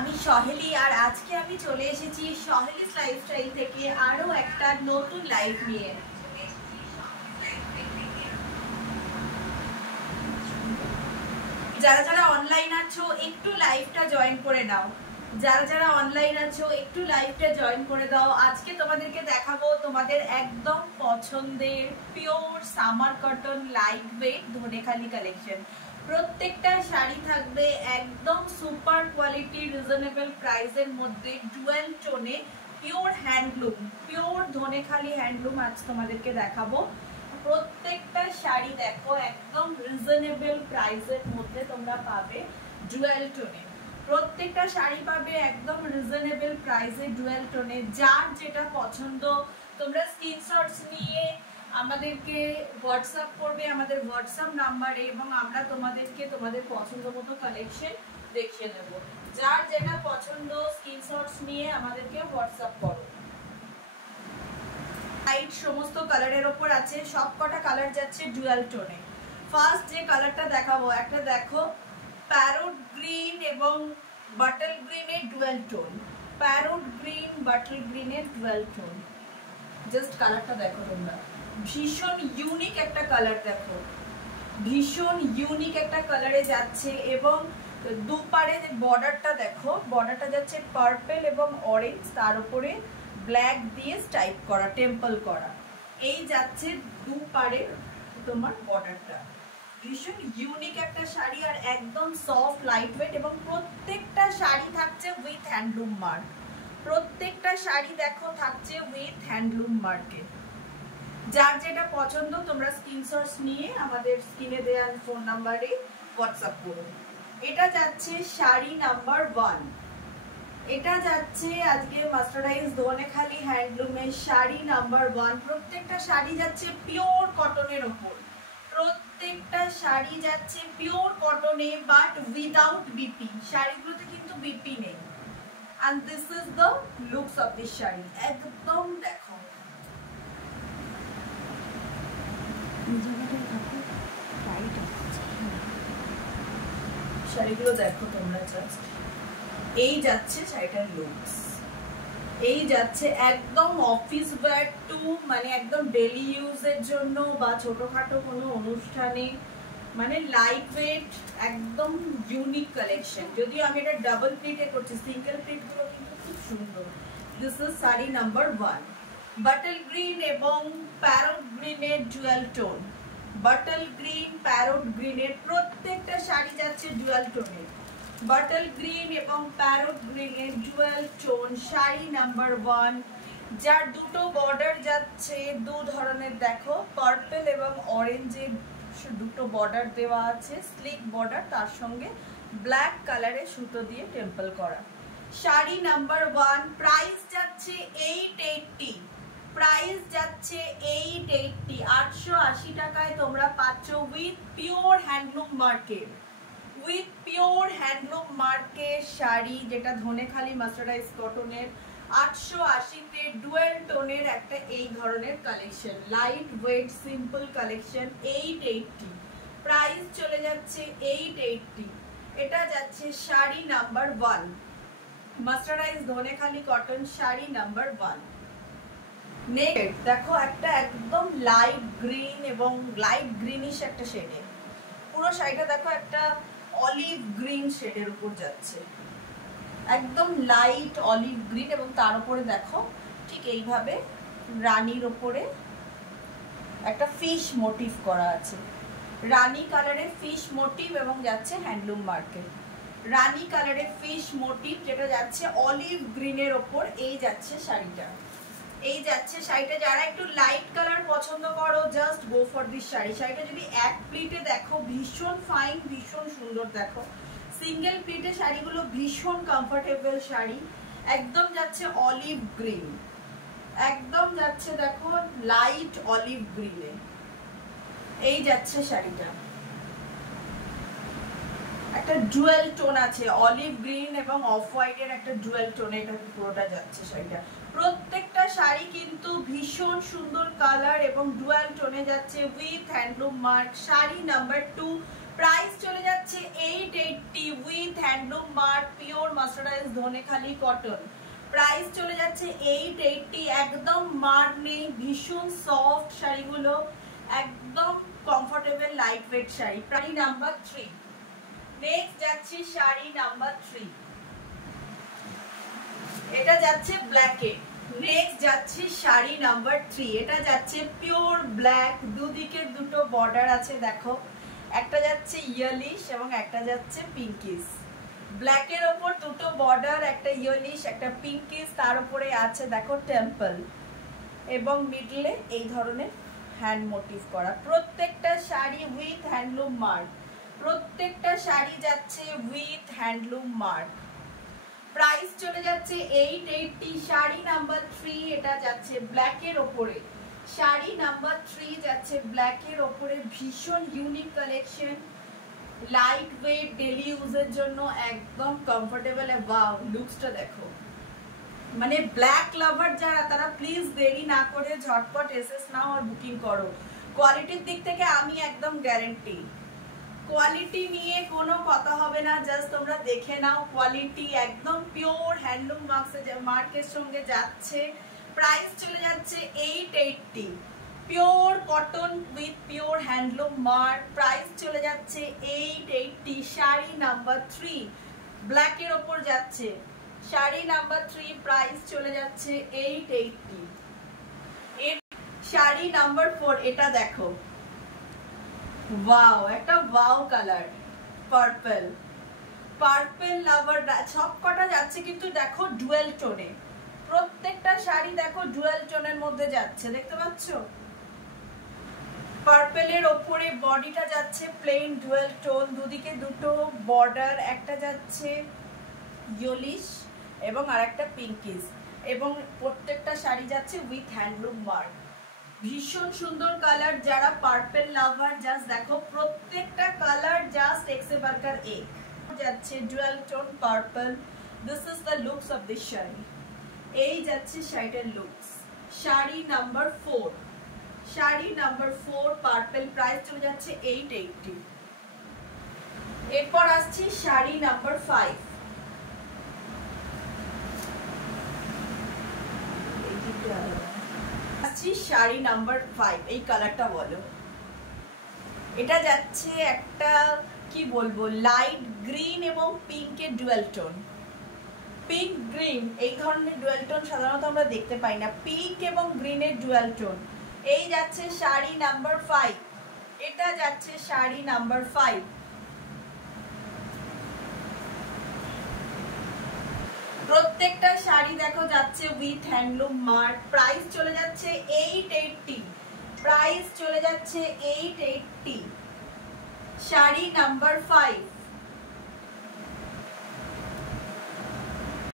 আমি সহেলি আর আজকে আমি চলে এসেছি সহেলিস লাইফস্টাইল থেকে আরো একটা নতুন লাইফ নিয়ে। যারা যারা অনলাইন আছো একটু লাইভটা জয়েন করে নাও, যারা যারা অনলাইন আছো একটু লাইভটা জয়েন করে দাও। আজকে তোমাদেরকে দেখাবো তোমাদের একদম পছন্দের pure summer cotton lightweight Dhanekhali collection. প্রত্যেকটা শাড়ি থাকবে একদম সুপার কোয়ালিটি রিজনেবল প্রাইসের মধ্যে, ডুয়েল টোনে, pure handloom, pure Dhanekhali handloom আজ তোমাদেরকে দেখাবো। প্রত্যেকটা শাড়ি দেখো একদম রিজনেবল প্রাইসের মধ্যে তোমরা পাবে ডুয়েল টোনে। প্রত্যেকটা শাড়ি পাবে একদম রিজনেবল প্রাইসে ডুয়েল টোনে। যার যেটা পছন্দ তোমরা স্ক্রিনশটস নিয়ে আমাদেরকে হোয়াটসঅ্যাপ করবে আমাদের হোয়াটসঅ্যাপ নাম্বারে এবং আমরা তোমাদেরকে তোমাদের পছন্দ মতো কালেকশন দেখিয়ে দেবো। যার যেটা পছন্দ স্ক্রিনশটস নিয়ে আমাদেরকে হোয়াটসঅ্যাপ করো। লাইট সমস্ত কালারের ওপর আছে, সব কটা কালার যাচ্ছে ডুয়াল টোনে। ফার্স্ট যে কালারটা দেখাবো, একটা দেখো প্যারোট গ্রিন এবং বাটল গ্রিনের dual tone, parrot green bottle গ্রিনের ডুয়াল টোন। জাস্ট কালারটা দেখো তোমরা, ভীষণ ইউনিক একটা কালার দেখো, ভীষণ ইউনিক একটা কালারে যাচ্ছে। এবং দুপারে যে বর্ডারটা দেখো, বর্ডারটা যাচ্ছে পার্পল এবং অরেঞ্জ, তার উপরে ব্ল্যাক দিয়ে স্টাইপ করা, টেম্পল করা। এই যাচ্ছে দুপারে তোমার বর্ডারটা। ভীষণ ইউনিক একটা শাড়ি আর একদম সফট লাইট ওয়েট এবং প্রত্যেকটা শাড়ি থাকছে উইথ হ্যান্ডলুম মার্ক। প্রত্যেকটা শাড়ি দেখো থাকছে উইথ হ্যান্ডলুম মার্কে। যার যেটা পছন্দ তোমরা স্ক্রিনশটস নিয়ে আমাদের স্ক্রিনে দেওয়া ফোন নাম্বারে হোয়াটসঅ্যাপ করো। এটা যাচ্ছে শাড়ি নাম্বার 1, এটা যাচ্ছে আজকে মাস্টারাইজ ধনেখালি হ্যান্ডলুমের শাড়ি নাম্বার 1। প্রত্যেকটা শাড়ি যাচ্ছে পিওর কটনের ওপর, প্রত্যেকটা শাড়ি যাচ্ছে পিওর কটনে বাট উইদাউট বিপি। শাড়িগুলোতে কিন্তু বিপি নেই। and this is the looks of this sari. একদম দেখো শাড়িগুলো দেখো তোমরা, জাস্ট এই যাচ্ছে শাড়িটার লুকস, এই যাচ্ছে একদম অফিস ওয়্যার টু, মানে একদম ডেলি ইউজের জন্য বা ছোটখাটো কোনো অনুষ্ঠানে, মানে লাইট ওয়েট একদম ইউনিক কালেকশন। যদিও আমি এটা ডাবল প্লিটে করছি, সিঙ্গেল প্লিট গুলো কিন্তু খুব সুন্দর। This is sari number 1, bottle green এবং প্যারট গ্রিনের dual tone. Bottle green parrot গ্রিনের প্রত্যেকটা শাড়ি যাচ্ছে ডুয়াল টোনে, বাটল গ্রিন এবং প্যারট গ্রিনের ডুয়াল টোন শাড়ি নাম্বার 1। যার দুটো বর্ডার যাচ্ছে দু ধরনের দেখো, পার্পল এবং অরেঞ্জের দুটো বর্ডার দেওয়া আছে, স্লিক বর্ডার, তার সঙ্গে ব্ল্যাক কালারের সুতো দিয়ে টেম্পল করা। শাড়ি নাম্বার 1, প্রাইস যাচ্ছে 880, প্রাইস যাচ্ছে 880, 880 টাকায় তোমরা পাচ্ছ উইথ পিওর হ্যান্ডলুম মার্কে, উইথ পিওর হ্যান্ডলুম মার্কের শাড়ি, যেটা ধনেখালি মাস্টারাইজ কটনের 880-তে ডুয়েল টোনের একটা এই ধরনের collection, light weight simple collection. 880 price চলে যাচ্ছে 880। এটা যাচ্ছে sari number 1, mercerised Dhanekhali cotton sari number 1। Next দেখো একটা একদম লাইট গ্রিন এবং লাইট গ্রিনিশ একটা শেডে, পুরো শাড়িটা দেখো একটা অলিভ গ্রিন শেডের উপর যাচ্ছে, একদম লাইট অলিভ গ্রিন এবং তার উপরে দেখো ঠিক এইভাবে রানীর ওপরে একটা ফিশ মোটিভ করা আছে, রানী কালারের ফিশ মোটিভ এবং যাচ্ছে হ্যান্ডলুম মার্কে। রানী কালারের ফিশ মোটিভ যেটা যাচ্ছে অলিভ গ্রিনের ওপর, এই যাচ্ছে শাড়িটা, এই যাচ্ছে শাড়িটা। যারা একটু লাইট কালার পছন্দ করো just go for this sari. শাড়িটা যদি এক প্লিটে দেখো ভীষণ ফাইন, ভীষণ সুন্দর দেখো। সিঙ্গেল প্লিটে শাড়িগুলো ভীষণ কমফোর্টেবল শাড়ি, একদম যাচ্ছে অলিভ গ্রিন, একদম যাচ্ছে দেখো লাইট অলিভ গ্রিনে, এই যাচ্ছে শাড়িটা। একটা ডুয়েল টোন আছে, অলিভ গ্রিন এবং অফ হোয়াইটের একটা ডুয়েল টোনে এটা পুরোটা যাচ্ছে শাড়িটা। প্রত্যেকটা শাড়ি কিন্তু ভীষণ সুন্দর কালার এবং ডুয়াল টোনে যাচ্ছে with handloom mark. Sari number 2, price চলে যাচ্ছে 880 with handloom mark, pure mercerised Dhanekhali cotton. Price চলে যাচ্ছে 880, একদম মার্ক নেই, ভীষণ সফট শাড়িগুলো, একদম comfortable light weight sari. Sari number 3। Next যাচ্ছে শাড়ি নাম্বার 3, এটা যাচ্ছে ব্ল্যাকে। নেক্সট যাচ্ছে শাড়ি নাম্বার 3, এটা যাচ্ছে পিওর ব্ল্যাক, দুদিকে দুটো বর্ডার আছে দেখো, একটা যাচ্ছে ইয়েলিশ এবং একটা যাচ্ছে পিঙ্কিশ। ব্ল্যাকের ওপর দুটো বর্ডার, একটা ইয়েলিশ একটা পিঙ্কিশ, তার উপরে আছে দেখো টেম্পল এবং মিডলে এই ধরনের হ্যান্ড মোটিভ করা। প্রত্যেকটা শাড়ি উইথ হ্যান্ডলুম মার্ক, প্রত্যেকটা শাড়ি যাচ্ছে উইথ হ্যান্ডলুম মার্ক। প্রাইস চলে যাচ্ছে 880। শাড়ি নাম্বার 3, এটা যাচ্ছে ব্ল্যাকের ওপরে। শাড়ি নাম্বার 3 যাচ্ছে ব্ল্যাকের ওপরে, ভীষণ unique collection, light wait, daily ইউজের জন্য একদম কমফোর্টেবল। ওয়াও, লুকসটা দেখো, মানে ব্ল্যাক লাভার যারা তারা প্লিজ দেরি না করে ঝটপট এসএস নাও আর বুকিং করো। কোয়ালিটির দিক থেকে আমি একদম গ্যারান্টি, কোয়ালিটি নিয়ে কোনো কথা হবে না, জাস্ট তোমরা দেখে নাও, কোয়ালিটি একদম পিওর হ্যান্ডলুম মার্কের সঙ্গে যাচ্ছে। প্রাইস চলে যাচ্ছে 880, pure cotton with pure handloom mark. Price চলে যাচ্ছে 880। শাড়ি নাম্বার 3 ব্ল্যাকের ওপর যাচ্ছে, শাড়ি নাম্বার 3 প্রাইস চলে যাচ্ছে 880। শাড়ি নাম্বার 4, এটা দেখো, ওয়াও, একটা ওয়াও কালার, পার্পল। পার্পল লাভার সব কটা যাচ্ছে কিন্তু দেখো ডুয়েল টোনে, প্রত্যেকটা শাড়ি দেখো ডুয়েল টোনের মধ্যে যাচ্ছে, দেখতে পাচ্ছ? পার্পলের ওপরে বডিটা যাচ্ছে প্লেন ডুয়েল টোন, দুদিকে দুটো বর্ডার, একটা যাচ্ছে ইয়েলিশ এবং আরেকটা পিঙ্কিশ, এবং প্রত্যেকটা শাড়ি যাচ্ছে উইথ হ্যান্ডলুম মার্ক। ভীষণ সুন্দর কালার, যারা পার্পল লাভার জাস্ট দেখো, প্রত্যেকটা কালার জাস্ট এক্সে বার্কার এক যাচ্ছে, dual tone purple. This is the looks of this sari, এই যাচ্ছে শাড়িটার looks. Sari number 4, sari number 4 purple, price চলে যাচ্ছে 880। এরপর আসছি শাড়ি নাম্বার 5, শাড়ি নাম্বার 5, এই কালারটা বলো, এটা যাচ্ছে একটা কি বলবো লাইট গ্রিন এবং পিঙ্কের ডুয়াল টোন। পিঙ্ক গ্রিন এই ধরনের ডুয়াল টোন সাধারণত আমরা দেখতে পাই না, পিঙ্ক এবং গ্রিনের ডুয়াল টোন। এই যাচ্ছে শাড়ি নাম্বার 5, এটা যাচ্ছে শাড়ি নাম্বার 5। প্রত্যেকটা শাড়ি দেখো যাচ্ছে উইথ হ্যান্ডলুম মার্ক। প্রাইস চলে যাচ্ছে 880, প্রাইস চলে যাচ্ছে 880। শাড়ি নাম্বার 5,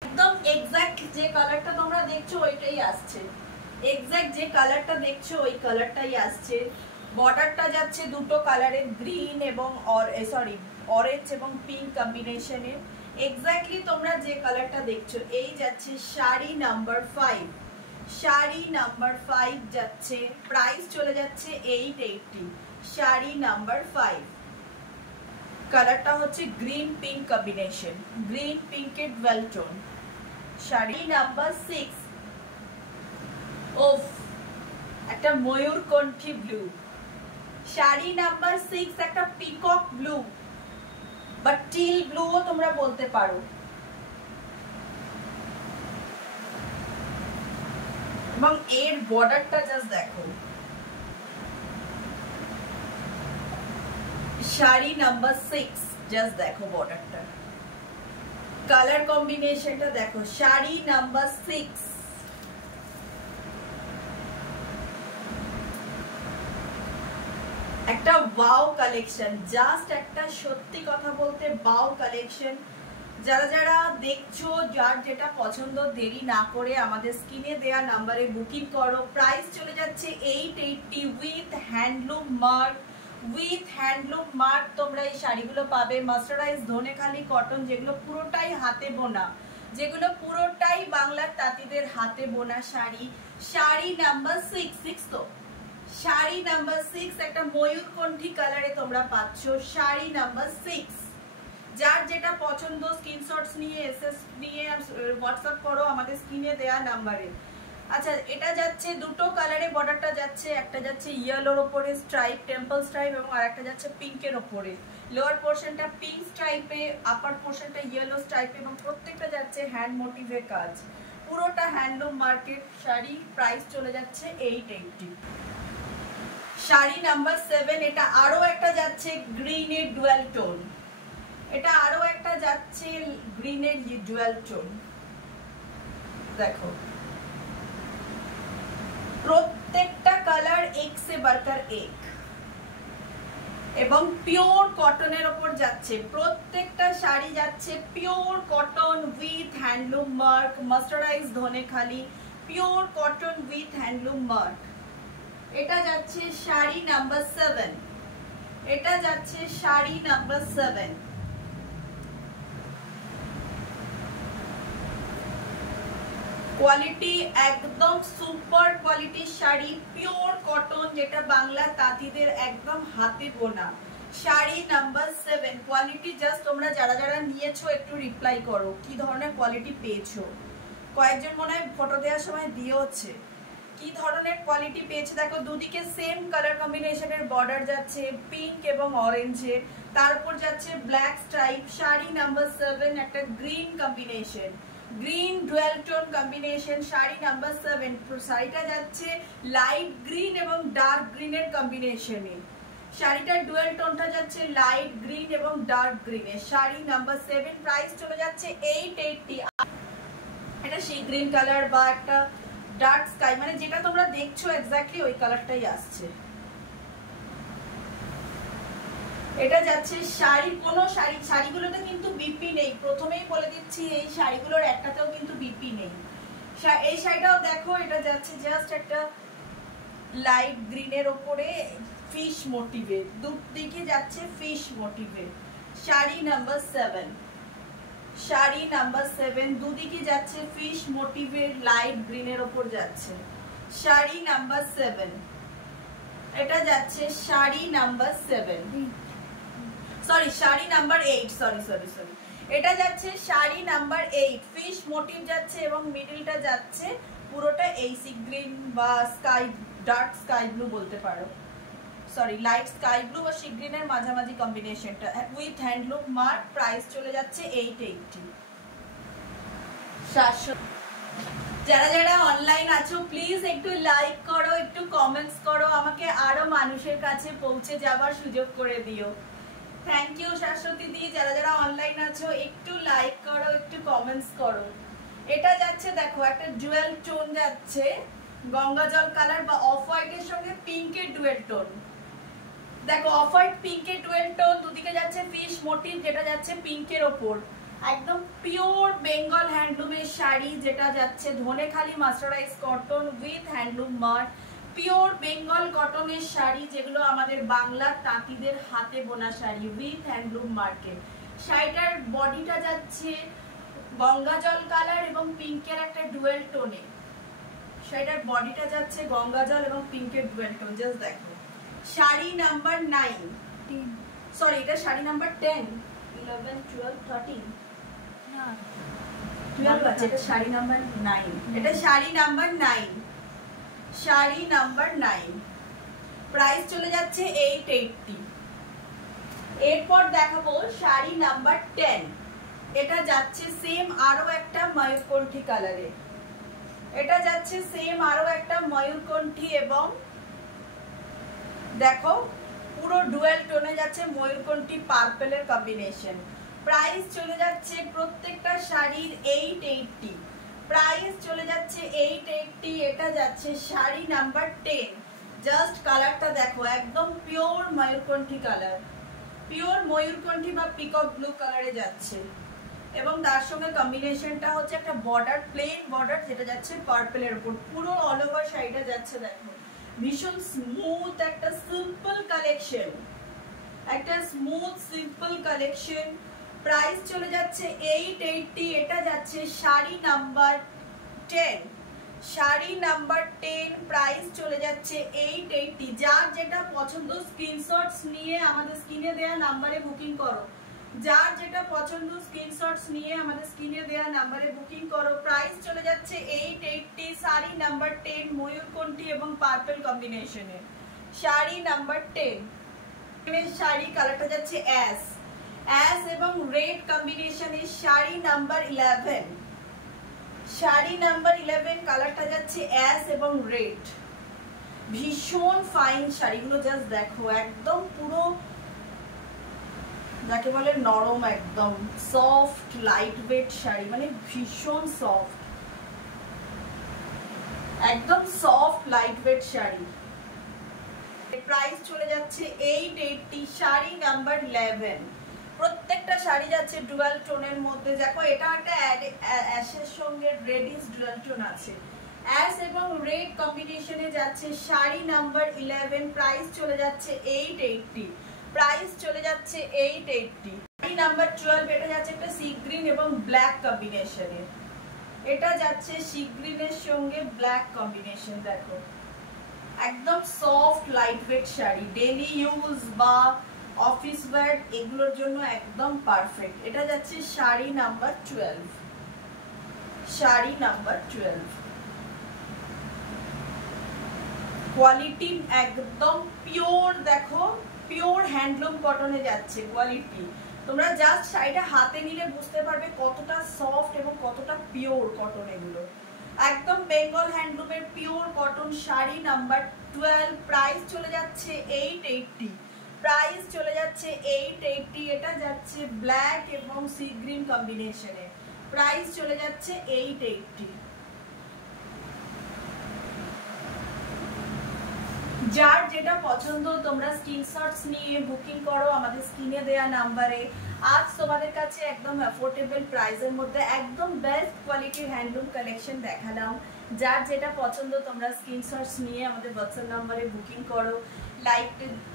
একদম এক্সাক্ট যে কালারটা তোমরা দেখছো ওইটাই আসছে, এক্সাক্ট যে কালারটা দেখছো ওই কালারটাই আসছে। বর্ডারটা যাচ্ছে দুটো কালারের, গ্রিন এবং অরেঞ্জ এবং পিঙ্ক কম্বিনেশনের, এক্স্যাক্টলি তোমরা যে কালারটা দেখছো এই যাচ্ছে শাড়ি নাম্বার 5। শাড়ি নাম্বার 5 যাচ্ছে, প্রাইস চলে যাচ্ছে 880। শাড়ি নাম্বার 5, কালারটা হচ্ছে গ্রিন পিঙ্ক কম্বিনেশন, গ্রিন পিঙ্কের ডুয়াল টোন। শাড়ি নাম্বার 6, ওফ, একটা ময়ূরকণ্ঠী ব্লু। শাড়ি নাম্বার 6 একটা পিকক ব্লু বা টিল ব্লুও তোমরা বলতে পারো, এবং এর বর্ডারটা জাস্ট দেখো। শাড়ি নাম্বার 6 জাস্ট দেখো বর্ডারটা, কালার কম্বিনেশনটা দেখো। শাড়ি নাম্বার 6, একটা ওয়াও কালেকশন, জাস্ট একটা সত্যি কথা বলতে ওয়াও কালেকশন। যারা যারা দেখছো, যার যেটা পছন্দ, দেরি না করে আমাদের স্ক্রিনে দেয়া নাম্বারে বুকিং করো। প্রাইস চলে যাচ্ছে 880 with handloom mark. With handloom mark তোমরা এই শাড়িগুলো পাবে, মাস্টারাইজ ধনেখালি কটন, যেগুলো পুরোটাই হাতে বোনা, যেগুলো পুরোটাই বাংলার তাঁতিদের হাতে বোনা শাড়ি। শাড়ি নাম্বার 6, তো শাড়ি নাম্বার 6 একটা ময়ূরকণ্ঠী কালারে তোমরা পাচ্ছ। শাড়ি নাম্বার 6, যার যেটা পছন্দ স্ক্রিনশটস নিয়ে এসএস নিয়ে হোয়াটসঅ্যাপ করো আমাদের স্ক্রিনে দেয়া নাম্বারে। আচ্ছা, এটা যাচ্ছে দুটো কালারে, বর্ডারটা যাচ্ছে, একটা যাচ্ছে ইয়েলোর ওপরে স্ট্রাইপ, টেম্পল স্ট্রাইপ, এবং আরেকটা যাচ্ছে পিঙ্কের ওপরে। লোয়ার পোর্শনটা পিঙ্ক স্ট্রাইপে, আপার পোর্শনটা ইয়েলো স্ট্রাইপে, এবং প্রত্যেকটা যাচ্ছে হ্যান্ড মোটিভের কাজ, পুরোটা হ্যান্ডলুম মার্কেট শাড়ি। প্রাইস চলে যাচ্ছে 880। শাড়ি নাম্বার 7, এটা আরো একটা যাচ্ছে গ্রিনের ডুয়াল টোন, এটা আরো একটা যাচ্ছে গ্রিনের ডুয়াল টোন। দেখো প্রত্যেকটা কালার এক সে বাড়কর এক, এবং পিওর কটনের ওপর যাচ্ছে। প্রত্যেকটা শাড়ি যাচ্ছে pure cotton with handloom mark, mercerised Dhanekhali, pure cotton with handloom mark. এটা যাচ্ছে শাড়ি নাম্বার 7, এটা যাচ্ছে শাড়ি নাম্বার 7। কোয়ালিটি একদম সুপার কোয়ালিটির শাড়ি, পিওর কটন, যেটা বাংলা তাঁতিদের একদম হাতে বোনা। শাড়ি নাম্বার 7, কোয়ালিটি জাস্ট তোমরা যারা যারা নিয়েছো একটু রিপ্লাই করো কি ধরনের কোয়ালিটি পেয়েছো। কয়েকজন মনে হয় ফটো দেওয়ার সময় দিয়েওছে, কি ধরনের কোয়ালিটি পেয়েছে। দেখো দুদিকে সেম কালার কম্বিনেশনের বর্ডার যাচ্ছে পিঙ্ক এবং অরেঞ্জে, তারপর যাচ্ছে ব্ল্যাক স্ট্রাইপ। শাড়ি নাম্বার 7 একটা green combination, green dual tone combination. Sari number 7, শাড়িটা যাচ্ছে লাইট গ্রিন এবং ডার্ক গ্রিনের কম্বিনেশনে। শাড়িটার ডুয়াল টোনটা যাচ্ছে লাইট গ্রিন এবং ডার্ক গ্রিনে। শাড়ি নাম্বার 7, প্রাইস চলে যাচ্ছে 880। এটা সেই গ্রিন কালার বা একটা ডার্ক স্কাই, মানে যেটা তোমরা দেখছো এক্স্যাক্টলি ওই কালারটাই আসছে। এটা যাচ্ছে শাড়ি, কোনো শাড়িগুলোতে কিন্তু বিপি নেই, প্রথমেই বলে দিচ্ছি এই শাড়িগুলোর একটাতেও কিন্তু বিপি নেই। এই শাড়িটাও দেখো, এটা যাচ্ছে জাস্ট একটা লাইট গ্রিনের ওপরে ফিশ মোটিভে, দুদিকে যাচ্ছে ফিশ মোটিভে। শাড়ি নাম্বার 7, শাড়ি নাম্বার 7 দুদিকে যাচ্ছে ফিশ মোটিভের লাইট গ্রিনের ওপর যাচ্ছে। শাড়ি নাম্বার 7, এটা যাচ্ছে sari number 7, sorry sari number 8, sorry এটা যাচ্ছে শাড়ি নাম্বার 8, ফিশ মোটিভ যাচ্ছে এবং মিডলটা যাচ্ছে পুরোটা এই সি গ্রিন বা স্কাই, ডার্ক স্কাই ব্লু বলতে পারো, সরি লাইট স্কাই ব্লু বা সি গ্রিনের মাঝামাঝি কম্বিনেশনটা উইথ হ্যান্ডলুম মার্ক। প্রাইস চলে যাচ্ছে 880। যারা যারা অনলাইন আছো প্লিজ একটু লাইক করো, একটু কমেন্টস করো, আমাকে আরো মানুষের কাছে পৌঁছে যাবার সুযোগ করে দিও। থ্যাংক ইউ শাশ্বতী দি। যারা যারা অনলাইন আছো একটু লাইক করো, একটু কমেন্টস করো। এটা যাচ্ছে দেখো একটা ডুয়াল টোন যাচ্ছে, গঙ্গা জল কালার বা অফ হোয়াইটের সঙ্গে পিঙ্কের ডুয়াল টোন। দেখো অফ হোয়াইট পিঙ্কের ডুয়াল টোন, দুদিকে যাচ্ছে ফিশ মোটিভ যেটা যাচ্ছে পিঙ্কের ওপর। একদম পিওর বেঙ্গল হ্যান্ডলুমের শাড়ি, যেটা যাচ্ছে Dhanekhali mercerised cotton with handloom mark. Pure Bengal কটনের শাড়ি, যেগুলো আমাদের বাংলার তাঁতিদের হাতে বোনা শাড়ি উইথ হ্যান্ডলুম মার্কে। শাড়িটার বডিটা যাচ্ছে গঙ্গা জল কালার এবং পিঙ্কের একটা ডুয়েল টোনে। শাড়িটার বডিটা যাচ্ছে গঙ্গা জল এবং পিঙ্কের ডুয়েল টোন। জাস্ট দেখো শাড়ি নাম্বার 9, সরি এটা শাড়ি নাম্বার 10, 11, 12, 13 না 12 আছে, এটা শাড়ি নাম্বার 9, এটা sari number 9, sari number 9। Price চলে যাচ্ছে 880। এরপর দেখাবো শাড়ি নাম্বার 10, এটা যাচ্ছে সেম আরো একটা ময়ূরকণ্ঠী কালারে, এটা যাচ্ছে সেম আরো একটা ময়ূরকণ্ঠী এবং দেখো পুরো ডুয়াল টোনে যাচ্ছে ময়ূরকণ্ঠী পার্পলের কম্বিনেশন। প্রাইস চলে যাচ্ছে প্রত্যেকটা শাড়ির 880, প্রাইস চলে যাচ্ছে 880। এটা যাচ্ছে শাড়ি নাম্বার 10। জাস্ট কালারটা দেখো একদম পিওর ময়ূরকণ্ঠী কালার, পিওর ময়ূরকণ্ঠী বা পিকক ব্লু কালারে যাচ্ছে এবং তার সঙ্গে কম্বিনেশনটা হচ্ছে একটা বর্ডার, প্লেন বর্ডার যেটা যাচ্ছে পার্পলের উপর। পুরো অল ওভার শাড়িটা যাচ্ছে দেখো ভীষণ স্মুথ একটা সিম্পল কালেকশন, একটা স্মুথ সিম্পল কালেকশন। প্রাইস চলে যাচ্ছে 880। এটা যাচ্ছে sari number 10, sari number 10 price চলে যাচ্ছে 880। যার যেটা পছন্দ স্ক্রিনশটস নিয়ে আমাদের স্ক্রিনে দেওয়া নাম্বারে বুকিং করো। যার যেটা পছন্দ স্ক্রিনশটস নিয়ে আমাদের স্ক্রিনে দেওয়া নাম্বারে বুকিং করো। প্রাইস চলে যাচ্ছে 880। শাড়ি নাম্বার 10 ময়ূরকণ্ঠী এবং পার্পল কম্বিনেশনে। শাড়ি নাম্বার 10 শাড়ি কালারটা যাচ্ছে অ্যাশ এবং রেড কম্বিনেশনে। শাড়ি নাম্বার 11 শাড়ি নাম্বার 11 কালারটা যাচ্ছে অ্যাশ এবং রেড। ভীষণ ফাইন শাড়িগুলো, জাস্ট দেখো একদম পুরো যাকে বলে নরম, একদম সফট লাইট ওয়েট শাড়ি, মানে ভীষণ সফট, একদম soft light weight sari. Price চলে যাচ্ছে 880। শাড়ি নাম্বার 11 প্রত্যেকটা শাড়ি যাচ্ছে ডুয়াল টোনের মধ্যে। দেখো এটা একটা অ্যাশের সঙ্গে রেডিশ ডুয়াল টোন আছে, অ্যাশ এবং রেড কম্বিনেশনে যাচ্ছে। শাড়ি নাম্বার 11 প্রাইস চলে যাচ্ছে 880। প্রাইস চলে যাচ্ছে 880। শাড়ি নাম্বার 12 এটা যাচ্ছে একটা সি গ্রিন এবং ব্ল্যাক কম্বিনেশনে। এটা যাচ্ছে সি গ্রিনের সঙ্গে ব্ল্যাক কম্বিনেশন। দেখো একদম soft light weight sari, daily use বা অফিস ওয়্যার এগুলোর জন্য একদম পারফেক্ট। এটা যাচ্ছে sari number 12। Sari number 12 quality একদম পিওর, দেখো পিওর হ্যান্ডলুম কটনে যাচ্ছে কোয়ালিটি। তোমরা জাস্ট শাড়িটা হাতে নিলে বুঝতে পারবে কতটা সফট এবং কতটা পিওর কটন এগুলো। একদম বেঙ্গল হ্যান্ডলুমের pure cotton. Sari number 12 price চলে যাচ্ছে 880। প্রাইস চলে যাচ্ছে 880। এটা যাচ্ছে ব্ল্যাক এবং সি গ্রিন কম্বিনেশনে। প্রাইস চলে যাচ্ছে 880। যার যেটা পছন্দ তোমরা স্ক্রিনশটস নিয়ে বুকিং করো আমাদের স্ক্রিনে দেয়া নাম্বারে। আজ তোমাদের কাছে একদম অ্যাফোর্ডেবল প্রাইসের মধ্যে একদম বেস্ট কোয়ালিটির হ্যান্ডলুম কালেকশন দেখালাম। যার যেটা পছন্দ তোমরা স্ক্রিনশটস নিয়ে আমাদের হোয়াটসঅ্যাপ নাম্বারে বুকিং করো।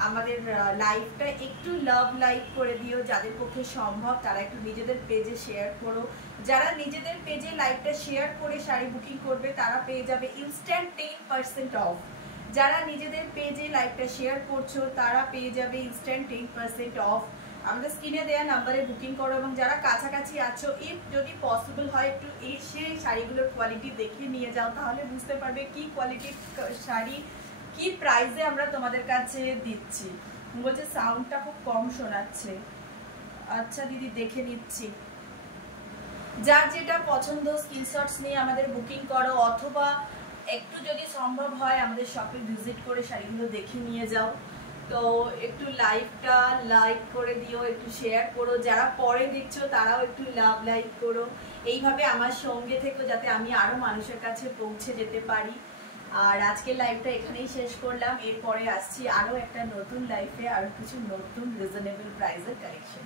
আমাদের লাইভটা একটু লাভ লাইক করে দিও, যাদের পক্ষে সম্ভব তারা একটু নিজেদের পেজে শেয়ার করো। যারা নিজেদের পেজে লাইভটা শেয়ার করে শাড়ি বুকিং করবে তারা পেয়ে যাবে ইনস্ট্যান্ট 10% অফ। যারা নিজেদের পেজে লাইভটা শেয়ার করছো তারা পেয়ে যাবে ইনস্ট্যান্ট 10% অফ। আমাদের স্ক্রিনে দেওয়া নাম্বারে বুকিং করো। এবং যারা কাছাকাছি আছো, ইফ যদি পসিবল হয় একটু এসে শাড়িগুলোর কোয়ালিটি দেখে নিয়ে যাও, তাহলে বুঝতে পারবে কি কোয়ালিটির শাড়ি কি প্রাইসে আমরা তোমাদের কাছে দিচ্ছি। বলছে সাউন্ডটা খুব কম শোনাচ্ছে। আচ্ছা দিদি দেখে নিচ্ছি। যার যেটা পছন্দ স্ক্রিনশটস নিয়ে আমাদের বুকিং করো, অথবা একটু যদি সম্ভব হয় আমাদের শপে ভিজিট করে শাড়িগুলো দেখে নিয়ে যাও। তো একটু লাইভটা লাইক করে দিও, একটু শেয়ার করো। যারা পরে দেখছো তারাও একটু লাভ লাইক করো। এইভাবে আমার সঙ্গে থেকো যাতে আমি আরো মানুষের কাছে পৌঁছে যেতে পারি। আর আজকের লাইভটা এখানেই শেষ করলাম। এরপরে আসছি আরো একটা নতুন লাইফে, আরো কিছু নতুন রিজনেবল প্রাইসের কালেকশন।